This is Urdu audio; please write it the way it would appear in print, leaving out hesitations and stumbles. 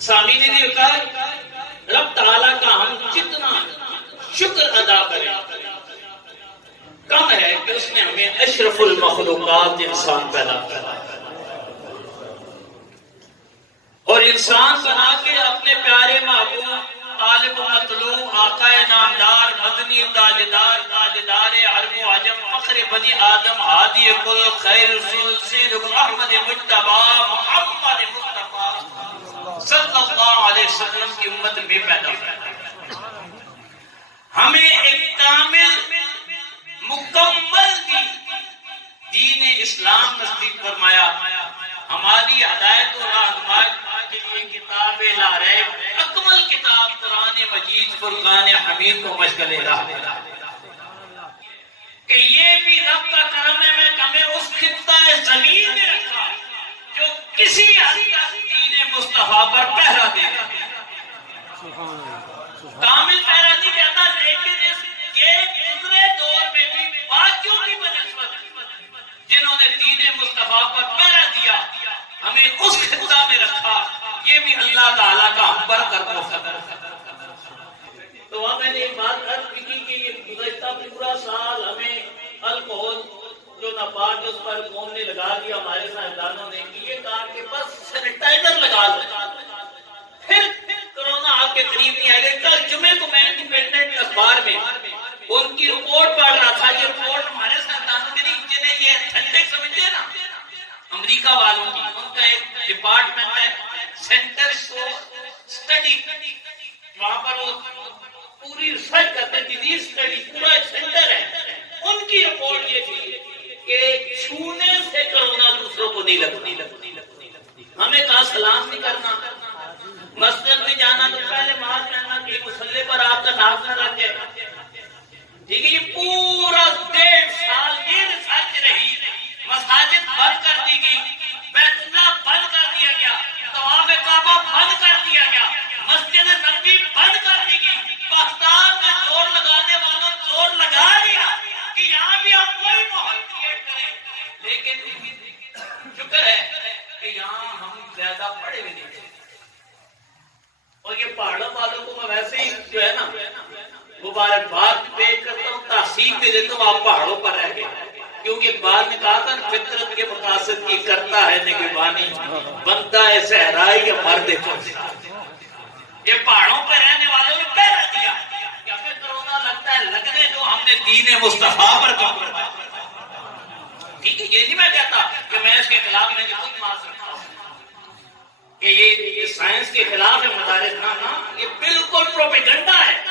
سامعین نے کہا رب تعالیٰ کا ہم جتنا شکر ادا کریں کم ہے کہ اس نے ہمیں اشرف المخلوقات انسان پیدا کرا اور انسان بنا کے اپنے پیارے محبوب طالب و مطلوب آقا نامدار مدنی تاجدار تاجدار عرب و عجم فخر بنی آدم ہادی کل خیر رسول سید احمد مجتبی محمد مصطفیٰ صلی اللہ علیہ وسلم کی امت میں پیدا کرا ہمیں ایک کامل مکمل دین اسلام نصیب فرمایا ہماری ہدایت و رہنمائی کے لیے کتاب لا ریب اکمل کتاب قرآن مجید فرقان حمید کو مشغل راہ کہ یہ بھی رب کا کرم ہے میں ہمیں اس خطہ زمین میں رکھا جو کسی دین مصطفیٰ پر پہرا دے کامل پہرا نہیں کہتا لیکن اس کے گزرے دور میں بھی باقیوں کی بنسبت جنہوں نے دین مصطفیٰ پر پہرا دیا ہمیں اس خطہ میں رکھا یہ بھی اللہ تعالیٰ کا ہم پر کرم و فضل تو وہاں میں نے ایک بات عرض کی کہ یہ گزشتہ پورا سال ہمیں الکوہل جو ناپاک اس پر قوم نے لگا دیا ہمارے سائنسدانوں نے یہ کہا کہ بس سینیٹائزر لگا دو پھر کرونا آپ کے قریب نہیں آئے گا کل جمعے کو میں انڈیپینڈنٹ اخبار میں ان کی رپورٹ پڑھ رہا تھا یہ رپورٹ ہمارے سائنسدانوں کے نہیں جنہیں یہ ٹھنڈک سمجھتے ہیں نا امریکہ والوں کی ان کا ایک ڈپارٹمنٹ ہے سینٹر فور اسٹڈی وہاں پر وہ پوری ریسرچ کرتے ہیں ڈیزیز اسٹڈی پورا ایک سینٹر ہے ان کی رپورٹ یہ تھی کہ چھونے سے کرونا دوسروں کو نہیں لگتی ہمیں کہا سلام نہیں کرنا مسجد میں جانا تو پہلے ماسک پہننا کہ مسلح پر آپ کا ناک نہ لگ جائے ٹھیک ہے یہ پورا 1.5 سال یہ ریسرچ رہی مساجد بند کر دی گئی بیت اللہ بند کر دیا گیا طواف کعبہ بند کر دیا گیا مسجد نبوی بند کر دی گئی پاکستان میں زور لگانے والوں زور لگا دیا کہ یہاں بھی ہم کوئی ماحول کریٹ کریں لیکن شکر ہے کہ یہاں ہم زیادہ پڑھے ہوئے نہیں اور یہ پہاڑوں والوں کو میں ویسے ہی جو ہے نا مبارکباد پیش کرتا ہوں تحسین دے دیتا ہوں آپ پہاڑوں پر رہ گئے کیونکہ اقبال نے کہا تھا فطرت کے مقاصد کی کرتا ہے نگہبانی بندہ ہے صحرائی یا مرد یہ پہاڑوں پر رہنے والوں نے پہرا دیا کہ ہمیں کرونا لگتا ہے لگنے جو ہم نے دین مصطفیٰ پر کام کرتا ٹھیک ہے یہ نہیں میں کہتا کہ میں اس کے خلاف میں خود مار سکتا ہوں کہ یہ سائنس کے خلاف ہے مدارس نہ یہ بالکل پروپیگنڈا ہے